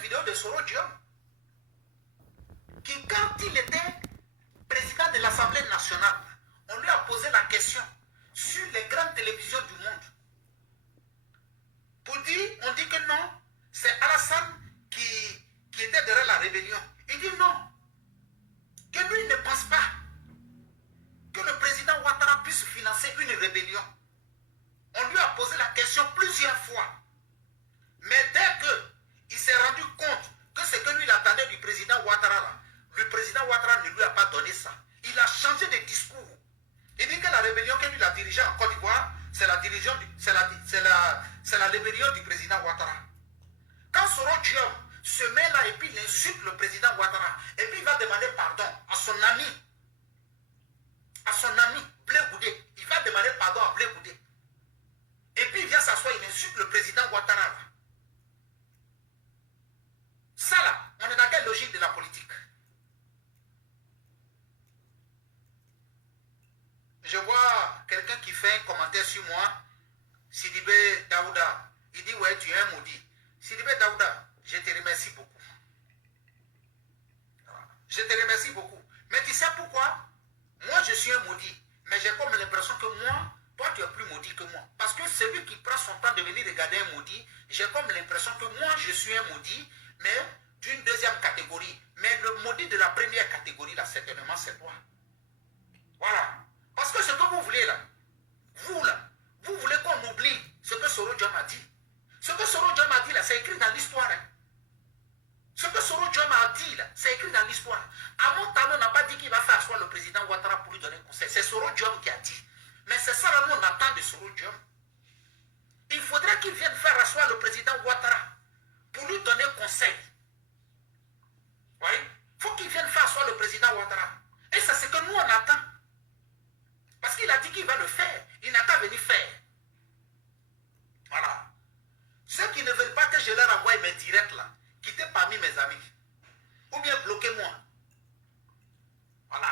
vidéo de Soro Diom, qui quand il était président de l'Assemblée nationale, on lui a posé la question sur les grandes télévisions du monde. Pour dire, on dit que non, c'est Alassane qui était derrière la rébellion. Il dit non, que lui ne pense pas que le président Ouattara puisse financer une rébellion. On lui a posé la question plusieurs fois. Mais dès qu'il s'est rendu compte que ce que lui il attendait du président Ouattara, là, le président Ouattara ne lui a pas donné ça. Il a changé de discours. Il dit que la rébellion que lui a dirigée en Côte d'Ivoire, c'est la rébellion du président Ouattara. Quand Soro Diom se met là et puis il insulte le président Ouattara, et puis il va demander pardon à son ami Blé Goudé. Il va demander pardon à Blé Goudé. Et puis il vient s'asseoir, il insulte le président Ouattara. Là. Ça là, on est dans quelle logique de la politique? Je vois quelqu'un qui fait un commentaire sur moi, Sidibé Daouda. Il dit, ouais, tu es un maudit. Sidibé Daouda, je te remercie beaucoup. Je te remercie beaucoup. Mais tu sais pourquoi? Moi, je suis un maudit. Mais j'ai comme l'impression que moi, toi, tu es plus maudit que moi. Parce que celui qui prend son temps de venir regarder un maudit, j'ai comme l'impression que moi, je suis un maudit, mais d'une deuxième catégorie. Mais le maudit de la première catégorie, là, certainement, c'est toi. Voilà. Parce que ce que vous voulez, là, vous voulez qu'on oublie ce que Soro Diom a dit. Ce que Soro Diom a dit, là, c'est écrit dans l'histoire. Hein. Ce que Soro Diom a dit, là, c'est écrit dans l'histoire. Amon Tano n'a pas dit qu'il va faire asseoir le président Ouattara pour lui donner un conseil. C'est Soro Diom qui a dit. Mais c'est ça, là, nous, on attend de Soro Diom. Il faudrait qu'il vienne faire asseoir le président Ouattara pour lui donner conseil. Oui? Il faut qu'il vienne faire asseoir le président Ouattara. Et c'est ce que nous, on attend. Parce qu'il a dit qu'il va le faire. Il n'a qu'à venir faire. Voilà. Ceux qui ne veulent pas que je leur envoie mes directs là, quittez parmi mes amis. Ou bien bloquez-moi. Voilà.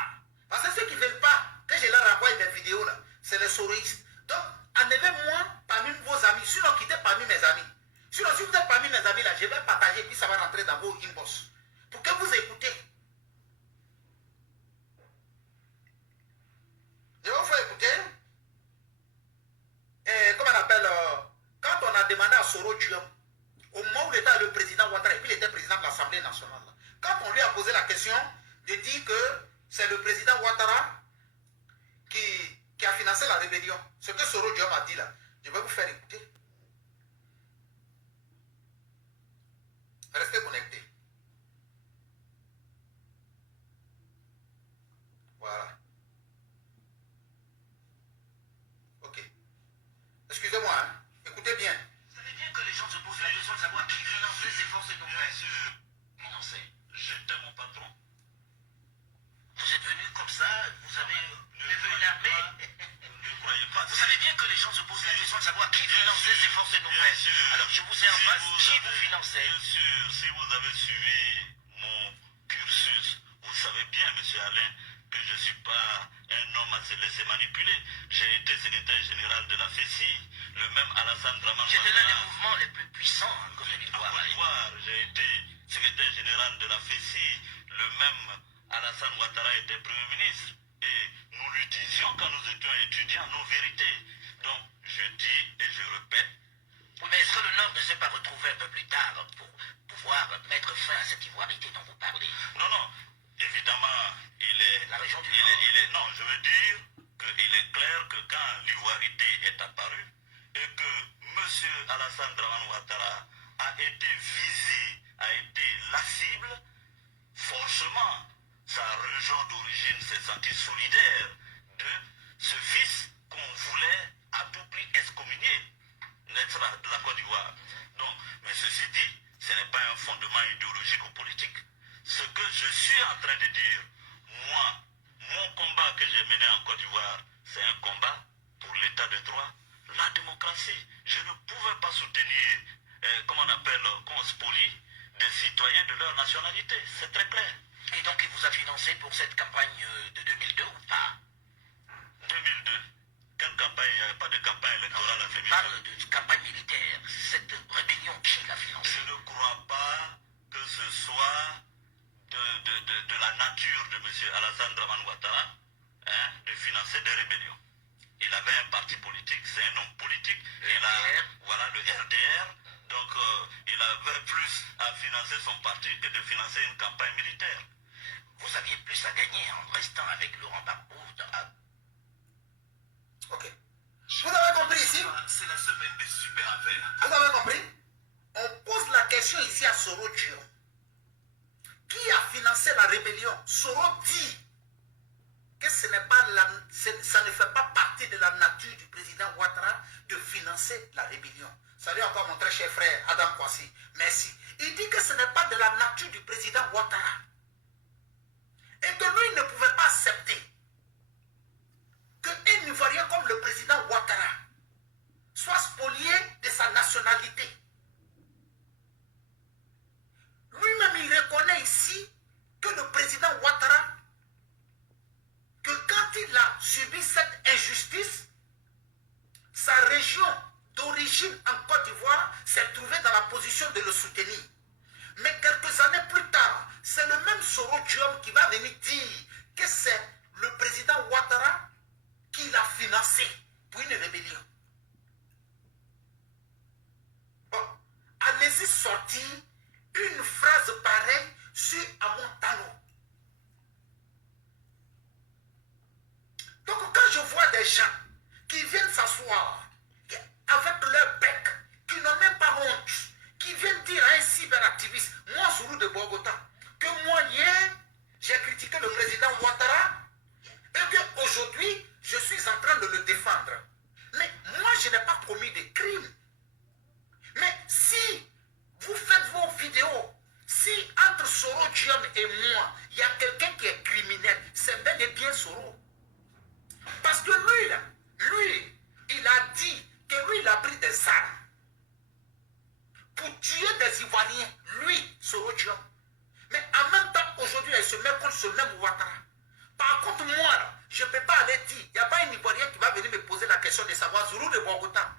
Parce que ceux qui ne veulent pas que je leur envoie mes vidéos là, c'est les soroïstes. Donc, enlevez-moi parmi vos amis. Sinon, quittez parmi mes amis. Sinon, si vous êtes parmi mes amis là, je vais partager puis ça va rentrer dans vos inbox. Pour que vous écoutez. Je vais vous faire écouter. Comment on appelle, quand on a demandé à Soro Diom, au moment où il était le président Ouattara, et puis il était président de l'Assemblée nationale, quand on lui a posé la question de dire que c'est le président Ouattara qui a financé la rébellion, ce que Soro Diom a dit là, je vais vous faire écouter. Restez connectés. Voilà. Ok. Excusez-moi, hein. Écoutez bien. Vous savez bien que les gens se posent la question de savoir qui finançait ces forces nouvelles. Bien sûr. Finançait. J'étais mon patron. Vous êtes venu comme ça, vous avez levé une armée. Ne croyez pas. Vous savez bien que les gens se posent la question de savoir qui finançait ces forces Bien nouvelles. sûr. Alors je vous ai en Si face, vous qui avez- vous finançait? Bien sûr, si vous avez suivi mon cursus, vous savez bien, monsieur Alain, que je ne suis pas un homme à se laisser manipuler. J'ai été secrétaire général de la FECI, le même Alassane Dramane C'était l'un des Ouattara. mouvements les plus puissants en Côte En d'Ivoire. Côte d'Ivoire, j'ai été secrétaire général de la FECI, le même Alassane Ouattara était Premier ministre. Et nous lui disions quand nous étions étudiants nos vérités. Donc, je dis et je répète, Oui, mais est-ce que le Nord ne s'est pas retrouvé un peu plus tard pour pouvoir mettre fin à cette ivoirité dont vous parlez? non, non, évidemment, il est... La région du il est, Nord. il est- non, je veux dire qu'il est clair que quand l'ivoirité est apparue et que M. Alassane Dramane Ouattara a été visé, a été la cible, forcément, sa région d'origine s'est sentie solidaire de ce fils qu'on voulait à tout prix excommunier, n'est-ce pas, de la Côte d'Ivoire. Donc, mais ceci dit, ce n'est pas un fondement idéologique ou politique. Ce que je suis en train de dire, moi, mon combat que j'ai mené en Côte d'Ivoire, c'est un combat pour l'état de droit, la démocratie. Je ne pouvais pas soutenir, comment on appelle, qu'on spolie des citoyens de leur nationalité. C'est très clair. Et donc il vous a financé pour cette campagne de 2002 ou pas? 2002. Quelle campagne? Il n'y avait pas de campagne électorale en Je 2002. parle de campagne militaire. Cette rébellion, qui l'a financée? Je ne crois pas nature de M. Alassane Dramane Ouattara, hein, de financer des rébellions. Il avait un parti politique, c'est un homme politique. Il a, voilà, le RDR. Donc, il avait plus à financer son parti que de financer une campagne militaire. Vous aviez plus à gagner en restant avec Laurent Gbagbo. Ok. Vous avez compris ici? C'est la semaine des super affaires. Vous avez compris? On pose la question ici à Soro Diom. Qui a financé la rébellion? Soro dit que ce n'est pas ça ne fait pas partie de la nature du président Ouattara de financer la rébellion. Salut encore mon très cher frère Adam Kwasi. Merci. Il dit que ce n'est pas de la nature du président Ouattara. Et que lui ne pouvait pas accepter qu'un Ivoirien comme le président Ouattara soit spolié de sa nationalité. Lui-même, il reconnaît ici que le président Ouattara, que quand il a subi cette injustice, sa région d'origine en Côte d'Ivoire s'est trouvée dans la position de le soutenir. Mais quelques années plus tard, c'est le même Soro Diom qui va venir dire que c'est le président Ouattara qui l'a financé pour une rébellion. Bon, allez-y sortir une phrase pareille sur Amontano. Donc quand je vois des gens qui viennent s'asseoir avec leur bec, qui n'ont même pas honte, qui viennent dire à un cyberactiviste, moi Zourou de Bogota, que moi hier, j'ai critiqué le président Ouattara et qu'aujourd'hui, je suis en train de le défendre. Mais moi, je n'ai pas commis de crime. Mais si vous faites vos vidéos, si entre Soro Diom et moi, il y a quelqu'un qui est criminel, c'est bel et bien Soro. Parce que lui, là, il a dit que lui, il a pris des armes pour tuer des Ivoiriens. Lui, Soro Diom. Mais en même temps, aujourd'hui, il se met contre ce même Ouattara. Par contre, moi, là, je ne peux pas aller dire, il n'y a pas un Ivoirien qui va venir me poser la question de savoir, Zourou de Bogota,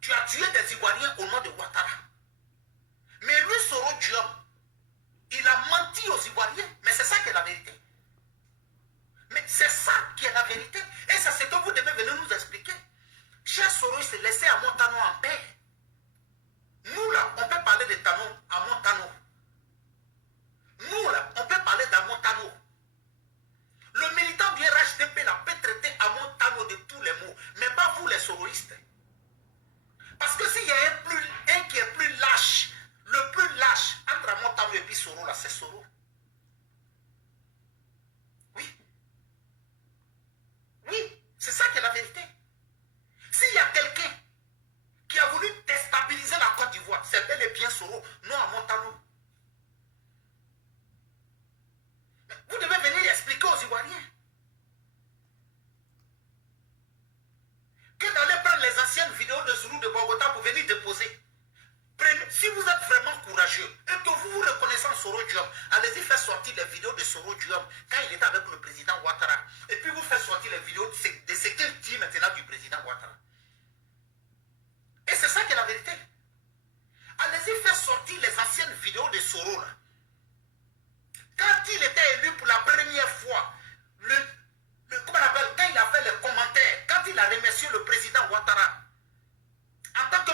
tu as tué des Ivoiriens au nom de Ouattara. Mais lui, Soro Diom, il a menti aux Ivoiriens, mais c'est ça qui est la vérité. Mais c'est ça qui est la vérité. Et c'est ce que vous devez venir nous expliquer. Cher Soro, il s'est laissé à Montano en paix. Nous, là, on peut parler de Tano à Montano. Nous, là, on peut parler d'Amontano. Le militant du RHDP là, peut traiter Amontano de tous les mots, mais pas vous les soroistes. Parce que s'il y a un qui est plus lâche, le plus lâche entre Amontano et puis Soro, là, c'est Soro. Oui. Oui, c'est ça qui est la vérité. S'il y a quelqu'un qui a voulu déstabiliser la Côte d'Ivoire, c'est bel et bien Soro, non Amontano. Vous devez venir expliquer aux Ivoiriens que d'aller prendre les anciennes vidéos de Zourou de Bogota pour venir déposer. Si vous êtes vraiment courageux et que vous vous reconnaissez en Soro Diom, allez-y faire sortir les vidéos de Soro Diom quand il était avec le président Ouattara. Et puis vous faites sortir les vidéos de ce qu'il dit maintenant du président Ouattara. Et c'est ça qui est la vérité. Allez-y faire sortir les anciennes vidéos de Soro là. Quand il était élu pour la première fois, comment on appelle, quand il a fait les commentaires, quand il a remercié le président Ouattara, en tant que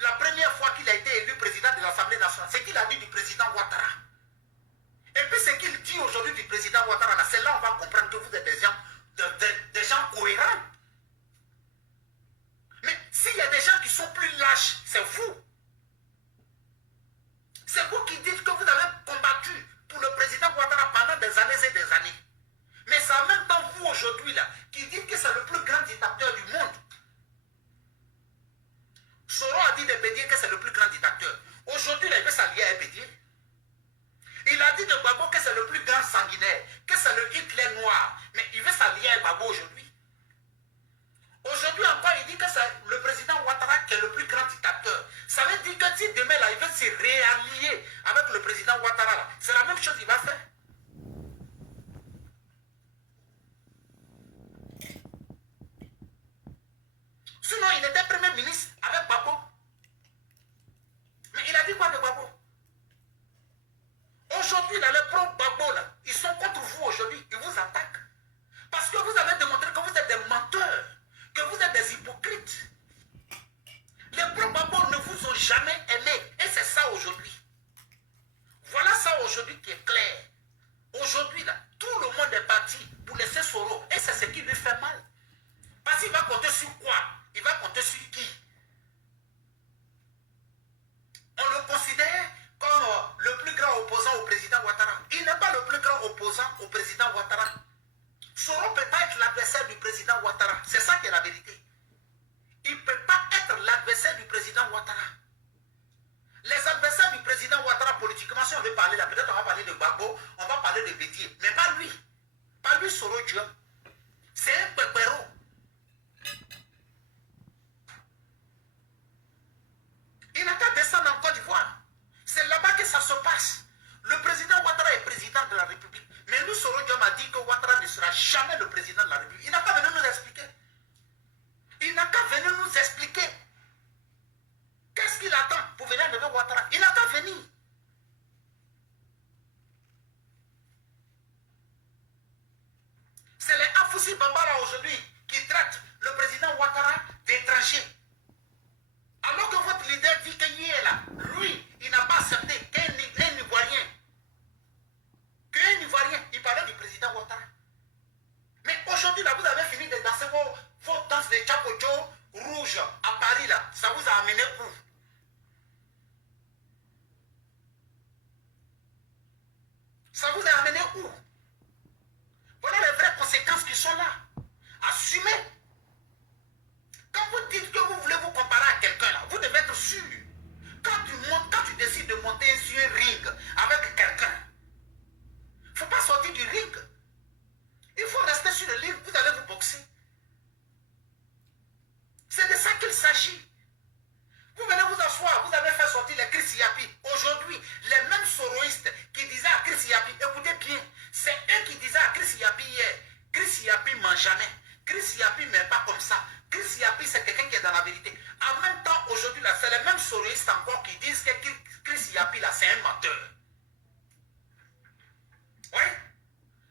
la première fois qu'il a été élu président de l'Assemblée nationale, c'est qu'il a dit du président Ouattara. Et puis ce qu'il dit aujourd'hui du président Ouattara, c'est là où on va comprendre que vous êtes des gens cohérents. Mais s'il y a des gens qui sont plus lâches, c'est vous. C'est vous qui dites que vous avez combattu pour le président Ouattara pendant des années et des années. Mais c'est en même temps vous aujourd'hui là qui dites que c'est le plus grand dictateur du monde. Soro a dit de Bédier que c'est le plus grand dictateur. Aujourd'hui là, il veut s'allier à Bédier. Il a dit de Gbagbo que c'est le plus grand sanguinaire, que c'est le Hitler noir. Mais il veut s'allier à Gbagbo aujourd'hui. Aujourd'hui encore, il dit que c'est le président Ouattara qui est le plus grand dictateur. Ça veut dire que si demain là, il veut se réallier avec le président Ouattara, c'est la même chose qu'il va faire. Sinon, il était premier ministre avec Gbagbo. Mais il a dit quoi de Gbagbo? Aujourd'hui, il allait Gbagbo là, ils sont contre vous aujourd'hui, ils vous attaquent. Parce que vous avez démontré que vous êtes des menteurs, que vous êtes des hypocrites. Les pro-Gbagbo ne vous ont jamais aimé. Et c'est ça aujourd'hui. Voilà ça aujourd'hui qui est clair. Aujourd'hui, là, tout le monde est parti pour laisser Soro. Et c'est ce qui lui fait mal. Parce qu'il va compter sur quoi? Il va compter sur qui? On le considère comme le plus grand opposant au président Ouattara. Il n'est pas le plus grand opposant au président Ouattara. Soro ne peut pas être l'adversaire du président Ouattara. C'est ça qui est la vérité. Il ne peut pas être l'adversaire du président Ouattara. Les adversaires du président Ouattara politiquement, si on veut parler là, peut-être on va parler de Gbagbo, on va parler de Bédier, mais pas lui. Pas lui, Soro Diop. C'est un pépéro. Il n'a qu'à descendre en Côte d'Ivoire. C'est là-bas que ça se passe. Le président Ouattara est président de la République. Mais nous, Soro Diop a dit que Ouattara ne sera jamais le président de la République. Il n'a qu'à venir nous expliquer. Il n'a qu'à venir nous expliquer. Qu'est-ce qu'il attend pour venir enlever Ouattara? Il n'a qu'à venir. C'est les Afoussi Bambara aujourd'hui qui traitent le président Ouattara d'étranger. Alors que votre leader dit qu'il est là, lui, il n'a pas accepté qu'un Ivoirien, il parlait du président Ouattara. Mais aujourd'hui, là, vous avez fini de danser vos danses de Chapocho rouge à Paris, là. Ça vous a amené où? Ça vous a amené où? Voilà les vraies conséquences qui sont là. Assumez. Quand vous dites que vous voulez vous comparer à quelqu'un là, vous devez être sûr. Quand tu décides de monter sur un ring avec quelqu'un, il ne faut pas sortir du ring. Il faut rester sur le ring, vous allez vous boxer. C'est de ça qu'il s'agit. Vous venez vous asseoir, vous avez fait sortir les Chris Yapi. Aujourd'hui, les mêmes soroïstes qui disaient à Chris Yapi, écoutez bien, c'est eux qui disaient à Chris Yapi hier, Chris Yapi ne ment jamais. Chris Yapi ne met pas comme ça. Chris Yapi, c'est quelqu'un qui est dans la vérité. En même temps, aujourd'hui, c'est les mêmes soroïstes encore qui disent que Chris Yapi, là, c'est un menteur. Oui.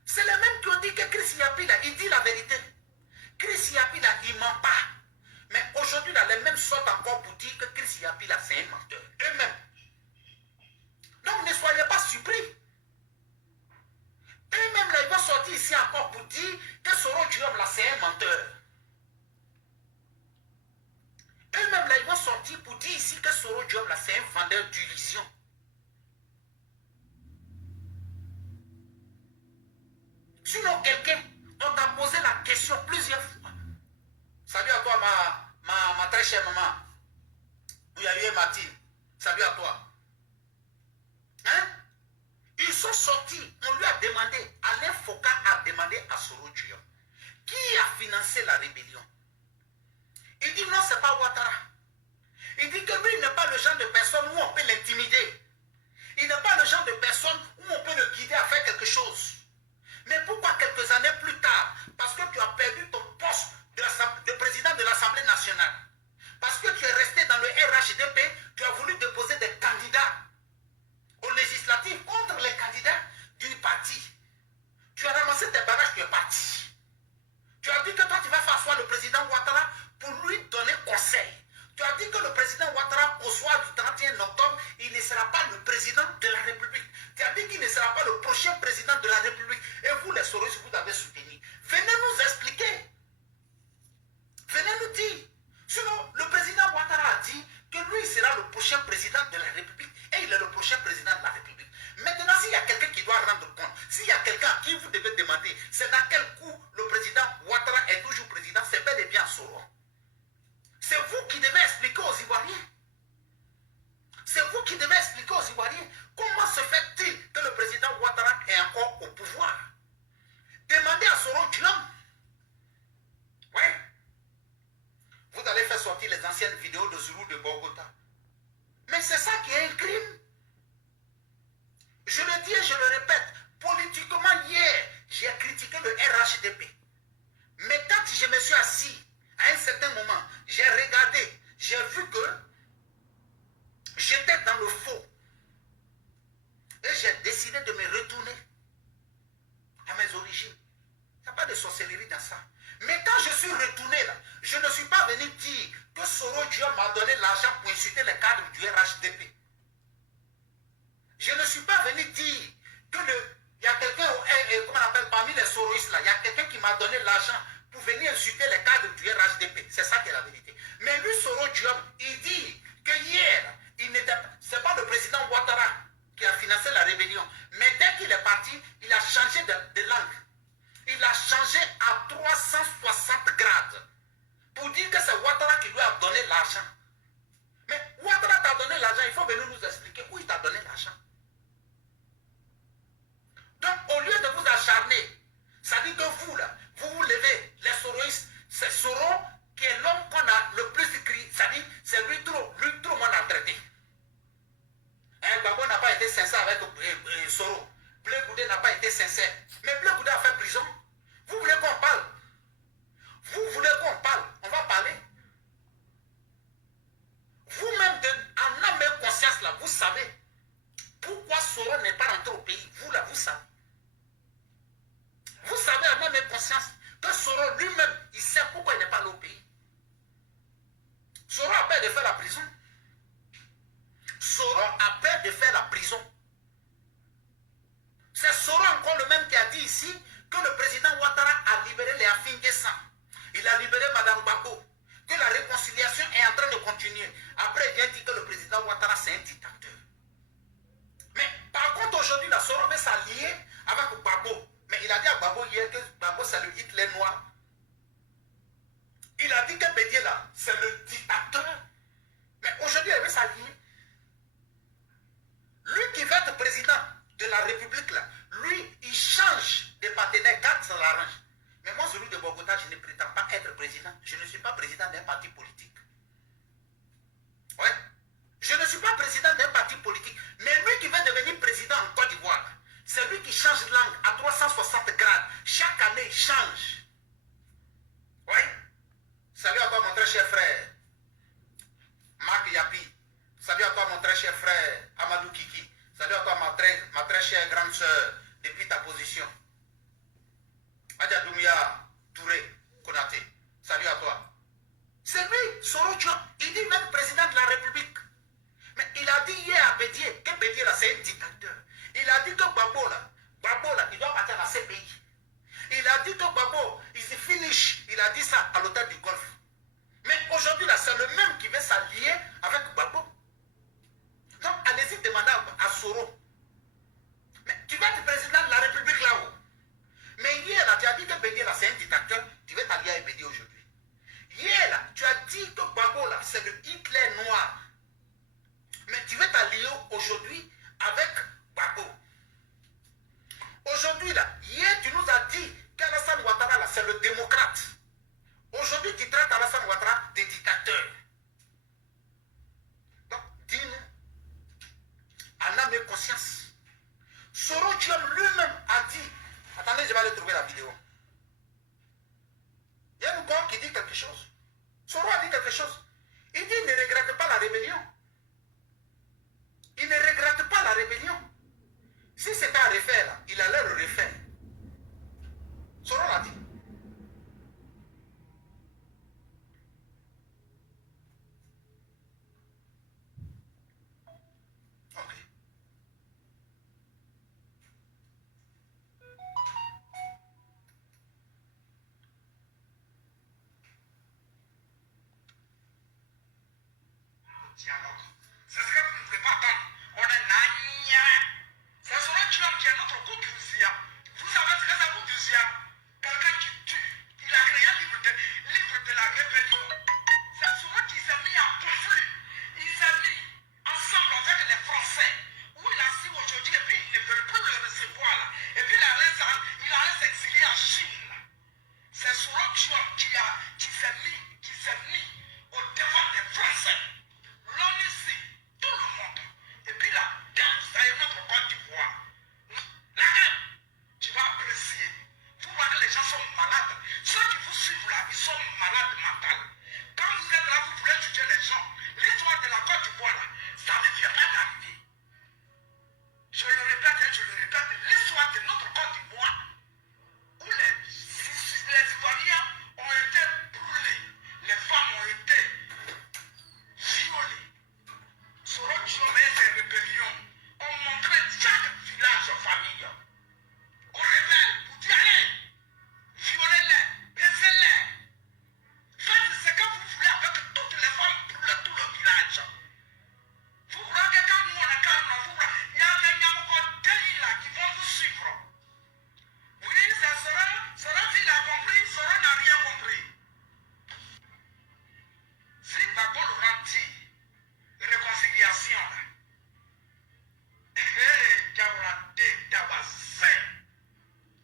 C'est les mêmes qui ont dit que Chris Yapi, là, il dit la vérité. Chris Yapi, là, il ne ment pas. Mais aujourd'hui, là, les mêmes sortent encore pour dire que Chris Yapi, là, c'est un menteur. Eux-mêmes. Donc, ne soyez pas surpris. Eux-mêmes, là, ils vont sortir ici encore pour dire que Soro Diop, là, c'est un menteur. Eux-mêmes, là, ils vont sortir pour dire ici que Soro Diop, là, c'est un vendeur d'illusions. Sinon, quelqu'un, on t'a posé la question plusieurs fois. Salut à toi, ma très chère maman. Oui, il y a eu Martine. Salut à toi. Hein? Ils sont sortis. On lui a demandé, Alain Foka a demandé à Soro Diop, qui a financé la rébellion? Il dit non, c'est pas Ouattara. Il dit que lui, il n'est pas le genre de personne où on peut l'intimider. Il n'est pas le genre de personne où on peut le guider à faire quelque chose. Mais pourquoi quelques années plus tard? Parce que tu as perdu ton poste de président de l'Assemblée nationale. Parce que tu es resté dans le RHDP, tu as voulu déposer des candidats aux législatives contre les candidats du parti. Tu as ramassé tes bagages, tu es parti. Tu as dit que toi, tu vas faire asseoir le président Ouattara pour lui donner conseil. Tu as dit que le président Ouattara, au soir du 31 octobre, il ne sera pas le président de la République. Tu as dit qu'il ne sera pas le prochain président de la République. Et vous, les Soros, vous l'avez soutenu. Venez nous expliquer. Venez nous dire. Sinon, le président Ouattara a dit que lui sera le prochain président de la République. Et il est le prochain président de la République. Maintenant, s'il y a quelqu'un qui doit rendre compte, s'il y a quelqu'un à qui vous devez demander, c'est dans quel coup le président Ouattara est toujours président, c'est bel et bien Soro. C'est vous qui devez expliquer aux Ivoiriens. C'est vous qui devez expliquer aux Ivoiriens comment se fait-il que le président Ouattara est encore au pouvoir. Demandez à Soro Diop. Oui. Vous allez faire sortir les anciennes vidéos de Zulu de Bogota. Mais c'est ça qui est un crime. Je le dis et je le répète, politiquement hier, j'ai critiqué le RHDP. Mais quand je me suis assis, à un certain moment, j'ai regardé, j'ai vu que j'étais dans le faux. Et j'ai décidé de me retourner. pas venu dire que Soro Diop m'a donné l'argent pour insulter les cadres du RHDP. Je ne suis pas venu dire que il y a quelqu'un, comment on appelle, parmi les soroïstes là, il y a quelqu'un qui m'a donné l'argent pour venir insulter les cadres du RHDP. C'est ça qui est la vérité. Mais lui, Soro Diop, il dit que hier, c'est pas le président Ouattara qui a financé la rébellion. Mais dès qu'il est parti, il a changé de langue. Il a changé à 360 grades. Pour dire que c'est Ouattara qui lui a donné l'argent. Mais Ouattara t'a donné l'argent, il faut venir nous expliquer où il t'a donné l'argent. Donc, au lieu de vous acharner, ça dit que vous, là, vous vous levez, les soroïstes, c'est Soro qui est l'homme qu'on a le plus écrit, ça dit, c'est lui trop monde a traité. Gbagbo n'a pas été sincère avec Soro. Blé Goudé n'a pas été sincère. Mais Blé Goudé a fait prison. Vous voulez qu'on parle? Vous voulez qu'on parle? On va parler. Vous-même, en âme et conscience, là, vous savez pourquoi Soro n'est pas rentré au pays. Vous, là, vous savez. Vous savez en âme et conscience que Soro lui-même, il sait pourquoi il n'est pas allé au pays. Soro a peur de faire la prison. Soro a peur de faire la prison. C'est Soro encore le même qui a dit ici que le président Ouattara a libéré les Afingessans. Il a libéré Mme Gbagbo. Que la réconciliation est en train de continuer. Après, il vient dire que le président Ouattara, c'est un dictateur. Mais par contre, aujourd'hui, la Soro veut s'allier avec Gbagbo. Mais il a dit à Gbagbo hier que Gbagbo, c'est le Hitler noir. Il a dit que Bédié, là, c'est le dictateur. Mais aujourd'hui, il veut s'allier. Lui qui va être président de la République, là, lui, il change de partenaire quand ça l'arrange. Mais moi, celui de Bogota, je ne prétends pas être président. Je ne suis pas président d'un parti politique. Ouais. Je ne suis pas président d'un parti politique. Mais lui qui va devenir président en Côte d'Ivoire, c'est lui qui change de langue à 360 grades. Chaque année, il change. Oui. Salut à toi, mon très cher frère Marc Yapi. Salut à toi, mon très cher frère Amadou Kiki. Salut à toi, ma très chère grande soeur, depuis ta position. Adja Doumia Touré Konaté. Salut à toi. C'est lui, Soro Diop. Il dit même président de la République. Mais il a dit hier à Bédié que Bédié là, c'est un dictateur. Il a dit que Gbagbo là, il doit partir à ses pays. Il a dit que Gbagbo, il se finish. Il a dit ça à l'hôtel du Golfe. Mais aujourd'hui là, c'est le même qui veut s'allier avec Gbagbo. Donc allez-y demander à Soro. Mais tu vas être président de la République là-haut. Mais hier là, tu as dit que Bédié là, c'est un dictateur. Tu veux t'allier avec Bédié aujourd'hui. Hier là, tu as dit que Gbagbo là, c'est le Hitler noir. Mais tu veux t'allier aujourd'hui avec Gbagbo. Aujourd'hui là, hier tu nous as dit qu'Alassane Ouattara là, c'est le démocrate. Aujourd'hui tu traites Alassane Ouattara de dictateur. Donc dis-nous, en âme et conscience. Soro Diop lui-même a dit, attendez, je vais aller trouver la vidéo. Il y a un gars qui dit quelque chose. Soro a dit quelque chose. Il dit, il ne regrette pas la rébellion. Il ne regrette pas la rébellion. Si c'était à refaire, là, il allait le refaire. Soro l'a dit. Ok. Ce serait que vous ne pouvez pas attendre. On est là. C'est Soro Diop qui est notre contribution. Vous savez ce que ça vous dit? Quelqu'un qui tue. Il a créé un livre de la rébellion. C'est Soro qui s'est mis en conflit. Il s'est mis ensemble avec les Français. Où il a signé aujourd'hui et puis ils ne veulent plus le recevoir là. Et puis il allait s'exiler en Chine. C'est Soro Diop qui s'est mis au devant des Français. L'ONU ont mené ces rébellions, ont montré chaque village en famille aux rebelles pour dire allez, violez-les, baisez-les. Faites ce que vous voulez avec toutes les femmes pour tout le village. Vous croyez que quand nous on est calme, il y a des Nyamoko là qui vont vous suivre. Oui, ça sera s'il a compris, Sora n'a rien compris. Si Gbagbo Laurent dit réconciliation là,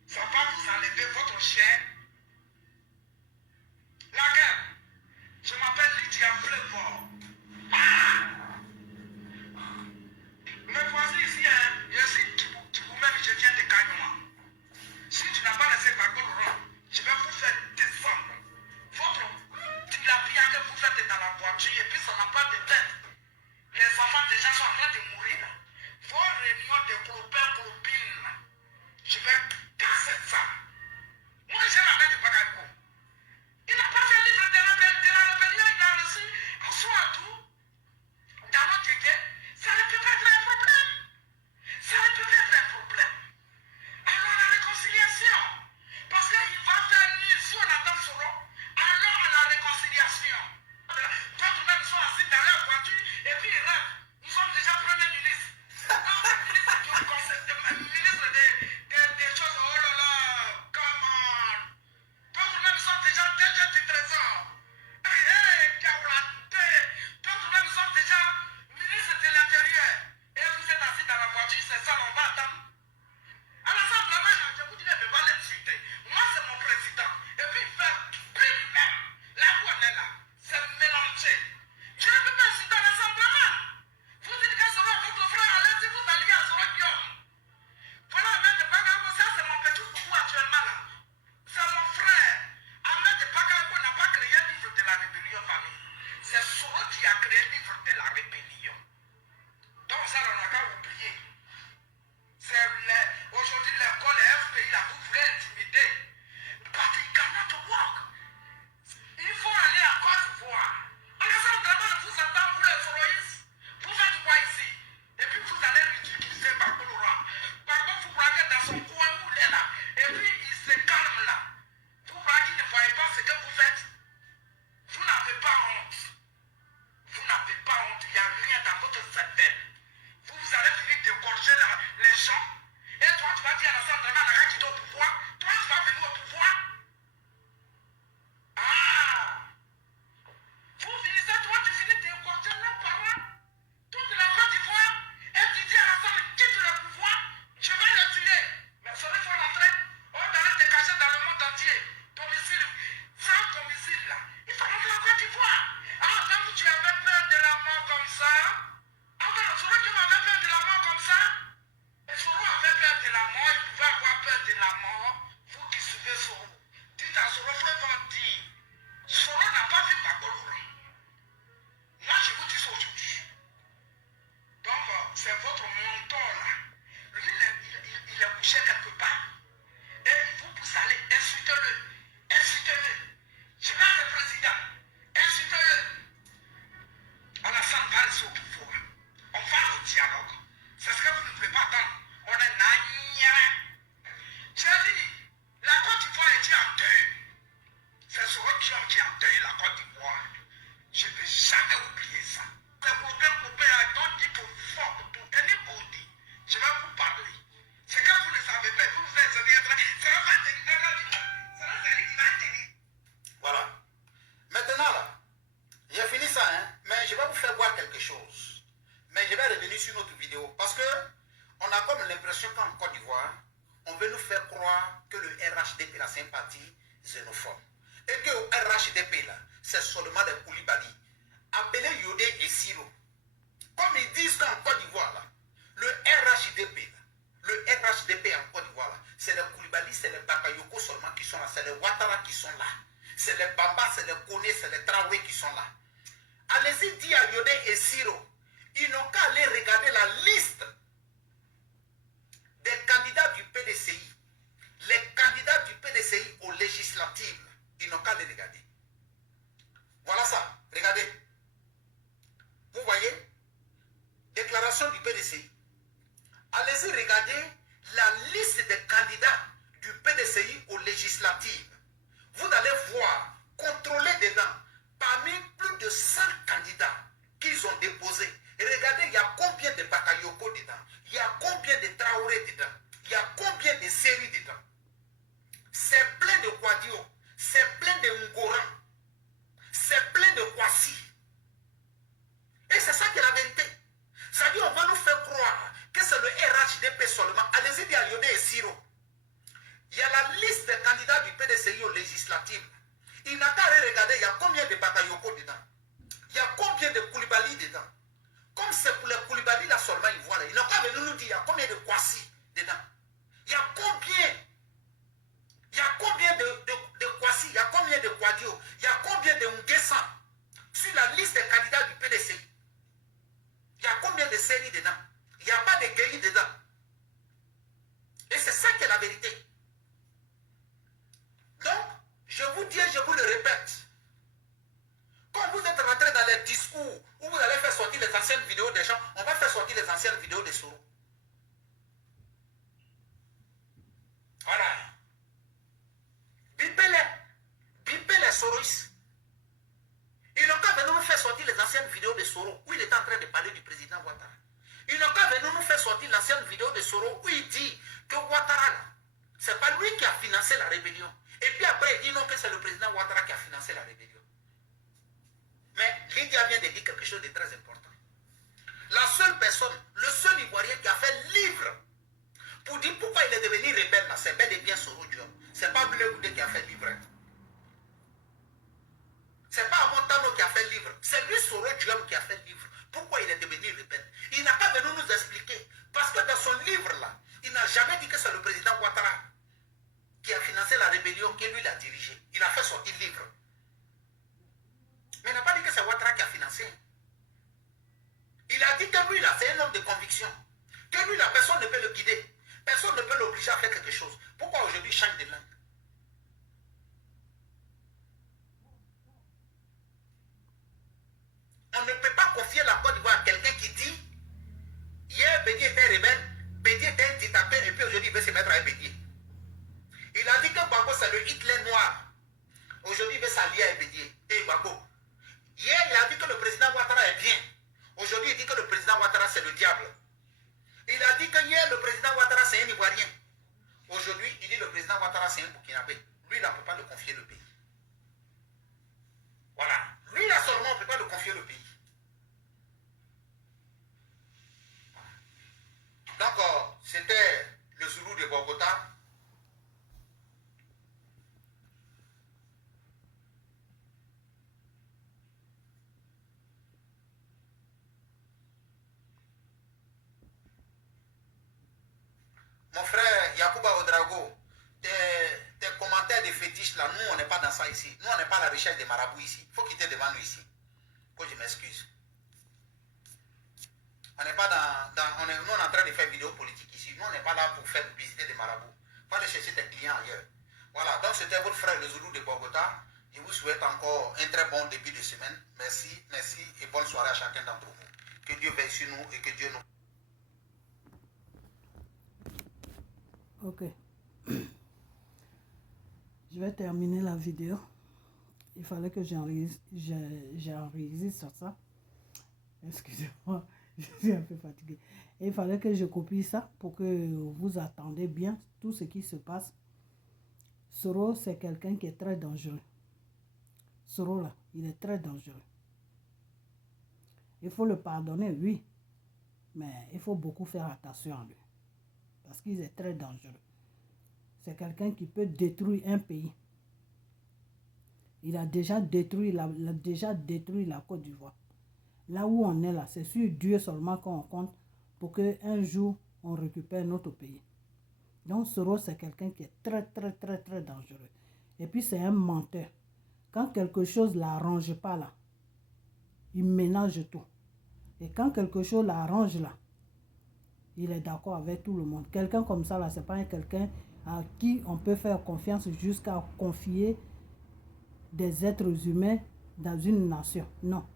ça va vous enlever votre chair. La guerre, je m'appelle Lydia Playboy. Me voici ici, hein. Je suis même je viens de Kanyama. Si tu n'as pas laissé Gbagbo Laurent, je vais vous faire descendre. Votre tilapia que vous faites dans la voiture et puis ça n'a pas de tête. Les enfants déjà sont en train de mourir. Vos réunions de clopines, je vais casser ça. Moi, j'ai la main de Bagayoko. Il n'a pas fait livre de la rébellion, il a reçu un Souadou dans notre équipe. Ça ne peut pas être un problème. Ça ne peut pas être un problème. Alors la réconciliation, parce qu'il va faire nuit si on attend Soro, alors à la réconciliation. Quand nous sommes assis dans la voiture et puis ils rêvent, nous sommes déjà premiers ministres. Ministre des choses, oh là là, come on. Donc nous sommes déjà DG du trésor. Donc nous sommes déjà ministre de l'Intérieur. Et vous êtes assis dans la voiture, c'est ça, on va attendre. Alors ça, vraiment, je vous dis, ne vais pas l'insulter. Moi, c'est mon président. Et puis, il fait prime même. Là où on est là, c'est mélangé. Je ne peux pas insulter l'Assemblée. Vous dites que ce sera votre frère, allez-y, vous alliez à son Guillaume. Voilà, Ahmed de Bagabo, ça c'est mon petit coucou actuellement là. C'est mon frère. Ahmed de Bagabo n'a pas créé le livre de la rébellion famille. C'est Soro qui a créé le livre de la rébellion. Donc ça, on n'a qu'à oublier. Aujourd'hui, l'école et FPI, là, vous voulez intimider. But it cannot work. Il faut aller à Côte d'Ivoire. Alassane Dramane vous entend, vous les Soroïs. Vous faites quoi ici? Et puis vous allez ridiculiser Gbagbo Laurent. Gbagbo, vous braquez dans son coin où il est là. Et puis il se calme là. Vous braquez, qu'il ne voyez pas ce que vous faites. Vous n'avez pas honte. Vous n'avez pas honte. Il n'y a rien dans votre cervelle. Vous allez finir d'égorger les gens. Et toi, tu vas dire à Alassane Dramane, quand tu es au pouvoir, toi, tu vas venir au pouvoir. Ah! Vous finissez, toi, tu finis d'égorger nos parents. Toute la Côte d'Ivoire. Et tu dis à Alassane, quitte le pouvoir, je vais le tuer. Mais ça, il faut rentrer. On doit te cacher dans le monde entier. Domicile, sans domicile là. Il faut rentrer en Côte d'Ivoire. Ah, donc tu avais peur de la mort comme ça. Encore, Soro, tu m'avais peur de la mort comme ça. Et Soro avait peur de la mort, il pouvait avoir peur de la mort. Vous qui suivez Soro, dites à Soro, faut pas dire. Soro n'a pas vu Gbagbo Laurent. Moi, je vous dis ça aujourd'hui. Donc, c'est votre mentor là. Lui, il est couché quelque part. Et il vous pousse à aller, insultez-le. Insultez-le. Je vais être président. Insultez-le. Alassane va rester au pouvoir. On va au dialogue. C'est ce que vous ne pouvez pas attendre. On est Nanyara. J'ai dit, la Côte d'Ivoire est en deuil. C'est ce qui est en deuil, la Côte d'Ivoire. Je ne vais jamais oublier ça. C'est problème, I don't give a fuck to anybody. Je vais vous parler. C'est que vous ne savez pas, vous êtes c'est un Voilà. Maintenant là, j'ai fini ça, hein, mais je vais vous faire voir quelque chose. Mais je vais revenir sur notre vidéo parce que on a comme l'impression qu'en Côte d'Ivoire, on veut nous faire croire que le RHDP là, c'est un parti xénophobe. Et que le RHDP là, c'est seulement des Koulibaly. Appelez Yodé et Siro. Comme ils disent qu'en Côte d'Ivoire là, le RHDP là, le RHDP en Côte d'Ivoire là, c'est les Koulibaly, c'est les Bakayoko seulement qui sont là, c'est les Ouattara qui sont là. C'est les Bamba, c'est les Kone, c'est les Traoré qui sont là. Allez-y dire à Yodé et Siro, ils n'ont qu'à aller regarder la liste des candidats du PDCI. Les candidats du PDCI aux législatives, ils n'ont qu'à les regarder. Voilà ça, regardez. Vous voyez, déclaration déclaration du PDCI. Allez-y regarder la liste des candidats du PDCI aux législatives. Vous allez voir, contrôler dedans, parmi plus de 100 candidats qu'ils ont déposés. Et regardez, il y a combien de Bakayoko dedans, il y a combien de Traoré dedans, il y a combien de séries dedans. C'est plein de Kwadio, c'est plein de Ngoran, c'est plein de Kwasi. Et c'est ça qui est la vérité. Ça dit, on va nous faire croire que c'est le RHDP seulement. Allez-y dire à Yodé et Siro. Il y a la liste des candidats du PDCI aux législatives. Il n'a qu'à regarder, il y a combien de Bakayoko dedans. Il y a combien de Koulibaly dedans. Comme c'est pour les Koulibaly là seulement, ils voient là. Il n'a qu'à venir nous dire, il y a combien de Kwasi dedans. Il y a combien de Kwasi, il y a combien de Kwadio, il y a combien de Nguessan sur la liste des candidats du PDCI. Il y a combien de séries dedans. Il n'y a pas de guéris dedans. Et c'est ça qui est la vérité. Donc, je vous dis et je vous le répète. Quand vous êtes rentré dans les discours où vous allez faire sortir les anciennes vidéos des gens, on va faire sortir les anciennes vidéos de Soro. Voilà. Bipez les Soros. Ils n'ont qu'à venir nous faire sortir les anciennes vidéos de Soro où il est en train de parler du président Ouattara. Ils n'ont qu'à venir nous faire sortir l'ancienne vidéo de Soro où il dit que Ouattara, ce n'est pas lui qui a financé la rébellion. Et puis après, il dit non que c'est le président Ouattara qui a financé la rébellion. Mais Lydia vient de dire quelque chose de très important. La seule personne, le seul Ivoirien qui a fait livre pour dire pourquoi il est devenu rebelle, c'est bel et bien Soro Diop. Ce n'est pas Bleu Goudé qui a fait livre. Ce n'est pas Montano qui a fait livre. C'est lui Soro Diop qui a fait livre. Pourquoi il est devenu rebelle? Il n'a pas venu nous expliquer. Parce que dans son livre-là, il n'a jamais dit que c'est le président Ouattara qui a financé la rébellion, que lui l'a dirigé. Il a fait sortir le livre. Mais il n'a pas dit que c'est Ouattara qui a financé. Il a dit que lui, là, c'est un homme de conviction. Que lui, la personne ne peut le guider. Personne ne peut l'obliger à faire quelque chose. Pourquoi aujourd'hui il change de langue? On ne peut pas confier la Côte d'Ivoire à quelqu'un qui dit hier Bédié était rebelle, Bédié était un dictateur et puis aujourd'hui il veut se mettre à Bédié. Il a dit que Gbagbo c'est le Hitler noir. Aujourd'hui il veut s'allier à Bédié et Gbagbo. Hier il a dit que le président Ouattara est bien. Aujourd'hui il dit que le président Ouattara c'est le diable. Il a dit que hier le président Ouattara c'est un Ivoirien. Aujourd'hui il dit que le président Ouattara c'est un Burkinabé. Lui il ne peut pas le confier le pays. Voilà. Lui là seulement on ne peut pas le confier le pays. Donc c'était le Zoulou de Bogota. Mon frère Yacouba Odrago, tes commentaires de fétiche là, nous on n'est pas dans ça ici. Nous on n'est pas à la recherche des marabouts ici. Il faut quitter devant nous ici. Que je m'excuse. On n'est pas nous on est en train de faire vidéo politique ici. Nous on n'est pas là pour faire publicité des marabouts. Il faut aller chercher tes clients ailleurs. Voilà, donc c'était votre frère le Zoulou de Bogota. Je vous souhaite encore un très bon début de semaine. Merci et bonne soirée à chacun d'entre vous. Que Dieu veille sur nous et que Dieu nous... Ok. Je vais terminer la vidéo. Il fallait que j'enregistre ça. Excusez-moi, je suis un peu fatigué. Et il fallait que je copie ça pour que vous attendez bien tout ce qui se passe. Soro, c'est quelqu'un qui est très dangereux. Soro, là, il est très dangereux. Il faut le pardonner, oui. Mais il faut beaucoup faire attention à lui. Parce qu'il est très dangereux. C'est quelqu'un qui peut détruire un pays. Il a déjà détruit la Côte d'Ivoire. Là où on est là, c'est sur Dieu seulement qu'on compte pour qu'un jour, on récupère notre pays. Donc, Soro, c'est quelqu'un qui est très, très, très, très dangereux. Et puis, c'est un menteur. Quand quelque chose ne l'arrange pas là, il ménage tout. Et quand quelque chose l'arrange là, il est d'accord avec tout le monde. Quelqu'un comme ça là, c'est pas quelqu'un à qui on peut faire confiance jusqu'à confier des êtres humains dans une nation. Non.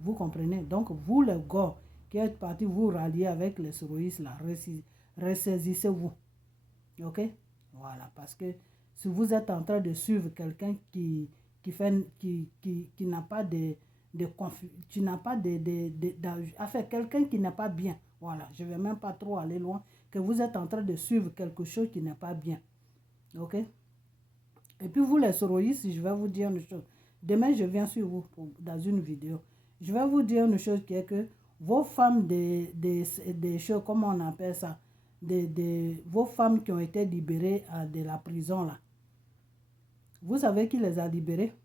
Vous comprenez? Donc, vous les gars qui êtes partis vous rallier avec les soroïstes là, ressaisissez-vous. Ok? Voilà, parce que si vous êtes en train de suivre quelqu'un qui n'a pas enfin, quelqu'un qui n'est pas bien, voilà, je ne vais même pas trop aller loin, que vous êtes en train de suivre quelque chose qui n'est pas bien. Ok? Et puis vous les soroïstes, je vais vous dire une chose. Demain, je viens sur vous dans une vidéo. Je vais vous dire une chose qui est que vos femmes des choses, comment on appelle ça, vos femmes qui ont été libérées de la prison là. Vous savez qui les a libérées?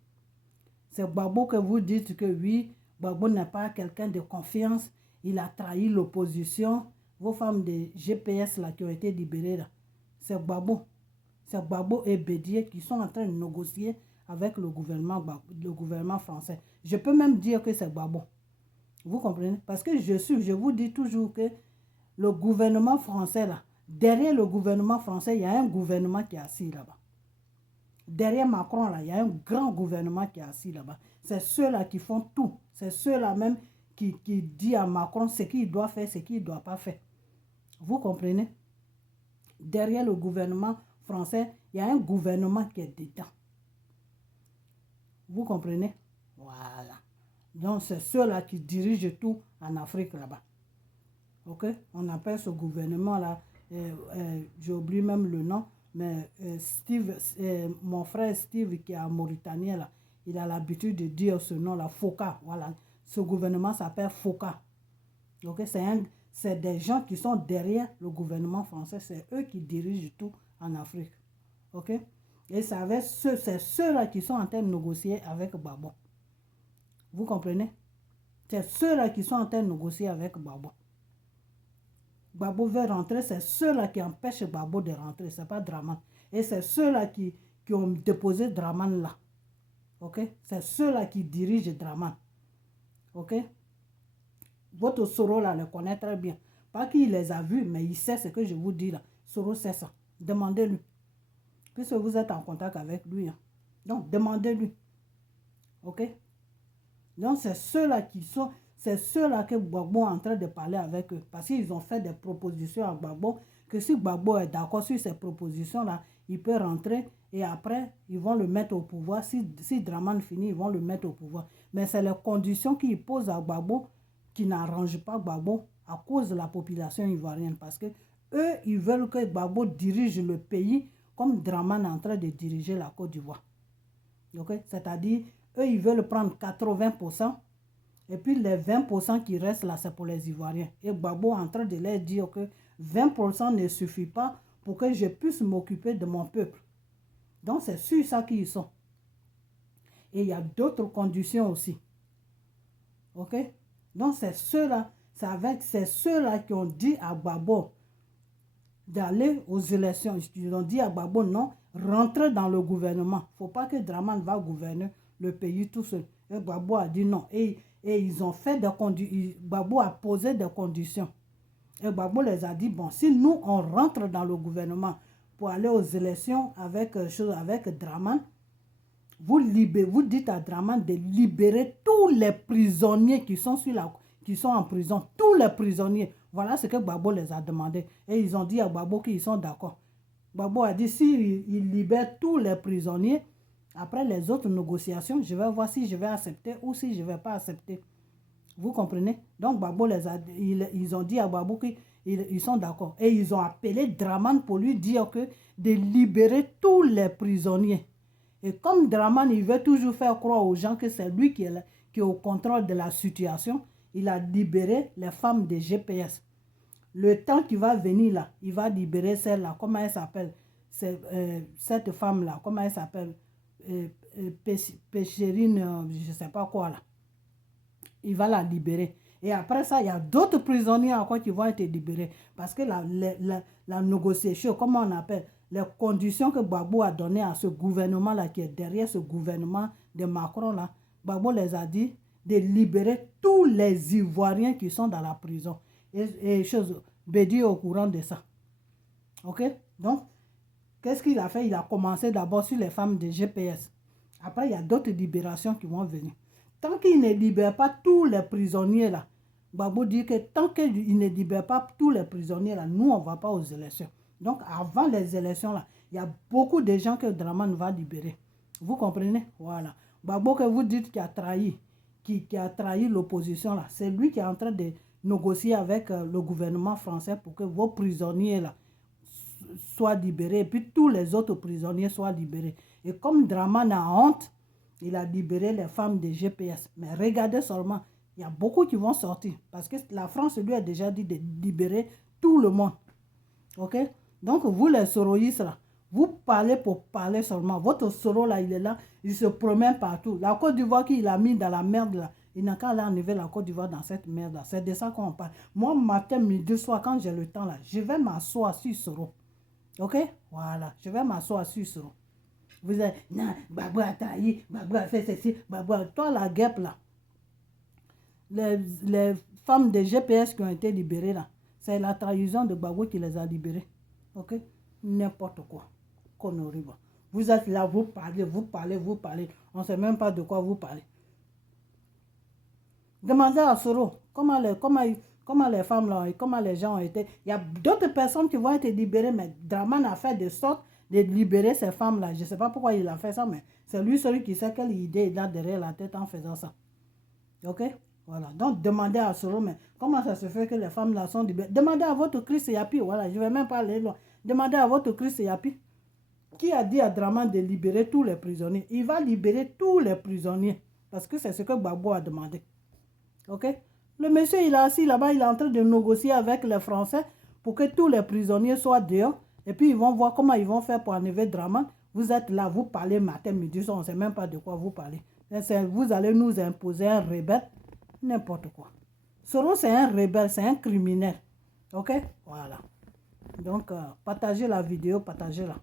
C'est Gbagbo que vous dites que oui, Gbagbo n'est pas quelqu'un de confiance. Il a trahi l'opposition. Vos femmes de GPS là qui ont été libérées là. C'est Gbagbo. C'est Gbagbo et Bédié qui sont en train de négocier avec le gouvernement français. Je peux même dire que c'est Gbagbo. Vous comprenez? Parce que je vous dis toujours que le gouvernement français là, derrière le gouvernement français, il y a un gouvernement qui est assis là-bas. Derrière Macron là, il y a un grand gouvernement qui est assis là-bas. C'est ceux-là qui font tout. C'est ceux-là même qui disent à Macron ce qu'il doit faire, ce qu'il ne doit pas faire. Vous comprenez? Derrière le gouvernement français, il y a un gouvernement qui est dedans. Vous comprenez? Voilà. Donc, c'est ceux-là qui dirigent tout en Afrique là-bas. Ok? On appelle ce gouvernement-là, j'ai oublié même le nom, mais mon frère Steve qui est en Mauritanie, là, il a l'habitude de dire ce nom-là, FOCA. Voilà. Ce gouvernement s'appelle FOCA. Ok? C'est des gens qui sont derrière le gouvernement français. C'est eux qui dirigent tout en Afrique. Ok? Et c'est ceux-là qui sont en train de négocier avec Gbagbo. Vous comprenez? C'est ceux-là qui sont en train de négocier avec Gbagbo. Gbagbo veut rentrer, c'est ceux-là qui empêchent Gbagbo de rentrer. Ce n'est pas Dramane. Et c'est ceux-là qui ont déposé Dramane là. Ok? C'est ceux-là qui dirigent Dramane. Ok? Votre Soro là le connaît très bien. Pas qu'il les a vus, mais il sait ce que je vous dis là. Soro sait ça. Demandez-lui. Puisque vous êtes en contact avec lui. Hein. Donc, demandez-lui. Ok? Donc, c'est ceux-là que Gbagbo est en train de parler avec eux. Parce qu'ils ont fait des propositions à Gbagbo. Que si Gbagbo est d'accord sur ces propositions-là, il peut rentrer et après, ils vont le mettre au pouvoir. Si Dramane finit, ils vont le mettre au pouvoir. Mais c'est les conditions qu'ils posent à Gbagbo qui n'arrangent pas Gbagbo à cause de la population ivoirienne. Parce que eux, ils veulent que Gbagbo dirige le pays comme Dramane est en train de diriger la Côte d'Ivoire. Okay? C'est-à-dire, eux, ils veulent prendre 80%, et puis les 20% qui restent là, c'est pour les Ivoiriens. Et Gbagbo est en train de leur dire que 20% ne suffit pas pour que je puisse m'occuper de mon peuple. Donc, c'est sur ça qu'ils sont. Et il y a d'autres conditions aussi. Ok? Donc, c'est ceux-là qui ont dit à Gbagbo d'aller aux élections. Ils ont dit à Gbagbo, non, rentrez dans le gouvernement. Il ne faut pas que Dramane va gouverner le pays tout seul. Et Gbagbo a dit non. Et ils ont fait des conditions. Gbagbo a posé des conditions. Et Gbagbo les a dit, bon, si nous, on rentre dans le gouvernement pour aller aux élections avec Dramane, vous dites à Dramane de libérer tous les prisonniers qui sont en prison. Tous les prisonniers. Voilà ce que Gbagbo les a demandé. Et ils ont dit à Gbagbo qu'ils sont d'accord. Gbagbo a dit, s'il libère tous les prisonniers, après les autres négociations, je vais voir si je vais accepter ou si je ne vais pas accepter. Vous comprenez? Donc, Gbagbo ils ont dit à Gbagbo qu'ils sont d'accord. Et ils ont appelé Dramane pour lui dire que de libérer tous les prisonniers. Et comme Dramane, il veut toujours faire croire aux gens que c'est lui qui est au contrôle de la situation, il a libéré les femmes de GPS. Le temps qui va venir là, il va libérer celle-là. Comment elle s'appelle? Cette femme-là, comment elle s'appelle? Pécherine, je ne sais pas quoi là. Il va la libérer. Et après ça, il y a d'autres prisonniers encore qui vont être libérés. Parce que la négociation, comment on appelle? Les conditions que Gbagbo a données à ce gouvernement-là, qui est derrière ce gouvernement de Macron-là, Gbagbo les a dit de libérer tous les Ivoiriens qui sont dans la prison. Et Bédi est au courant de ça. Ok? Donc, qu'est-ce qu'il a fait? Il a commencé d'abord sur les femmes de GPS. Après, il y a d'autres libérations qui vont venir. Tant qu'il ne libère pas tous les prisonniers là, Gbagbo dit que tant qu'il ne libère pas tous les prisonniers, là, nous, on ne va pas aux élections. Donc, avant les élections, là, il y a beaucoup de gens que Dramane va libérer. Vous comprenez? Voilà. Gbagbo que vous dites qui a trahi l'opposition, là, c'est lui qui est en train de négocier avec le gouvernement français pour que vos prisonniers, là, soient libérés et puis tous les autres prisonniers soient libérés. Et comme Dramane a honte, il a libéré les femmes de GPS. Mais regardez seulement, il y a beaucoup qui vont sortir parce que la France lui a déjà dit de libérer tout le monde. Ok? Donc vous les soroïstes là, vous parlez pour parler seulement. Votre Soro là, il est là, il se promène partout. La Côte d'Ivoire qu'il a mis dans la merde là, il n'a qu'à aller enlever la Côte d'Ivoire dans cette merde là. C'est de ça qu'on parle. Moi, matin, midi, soir, quand j'ai le temps là, je vais m'asseoir sur Soro. Ok? Voilà, je vais m'asseoir sur Soro. Vous êtes, non, Gbagbo a trahi, Gbagbo a fait ceci, Gbagbo a... Toi, la guêpe là, les femmes de GPS qui ont été libérées là, c'est la trahison de Gbagbo qui les a libérées. Ok? N'importe quoi. Connerie. Vous êtes là, vous parlez. On ne sait même pas de quoi vous parlez. Demandez à Soro comment les femmes là, comment les gens ont été. Il y a d'autres personnes qui vont être libérées, mais Dramane a fait de sorte de libérer ces femmes-là. Je ne sais pas pourquoi il a fait ça, mais c'est lui celui qui sait quelle idée il a derrière la tête en faisant ça. Ok? Voilà. Donc, demandez à Soro, mais comment ça se fait que les femmes-là sont libérées? Demandez à votre Christ Yapi. Voilà, je ne vais même pas aller loin. Demandez à votre Christ Yapi. Qui a dit à Dramane de libérer tous les prisonniers? Il va libérer tous les prisonniers. Parce que c'est ce que Gbagbo a demandé. Ok? Le monsieur, il est assis là-bas, il est en train de négocier avec les Français pour que tous les prisonniers soient dehors. Et puis, ils vont voir comment ils vont faire pour enlever Dramane. Vous êtes là, vous parlez matin, midi, on ne sait même pas de quoi vous parlez. Vous allez nous imposer un rebelle, n'importe quoi. Soro, c'est un rebelle, c'est un criminel. Ok? Voilà. Donc, partagez la vidéo, partagez-la.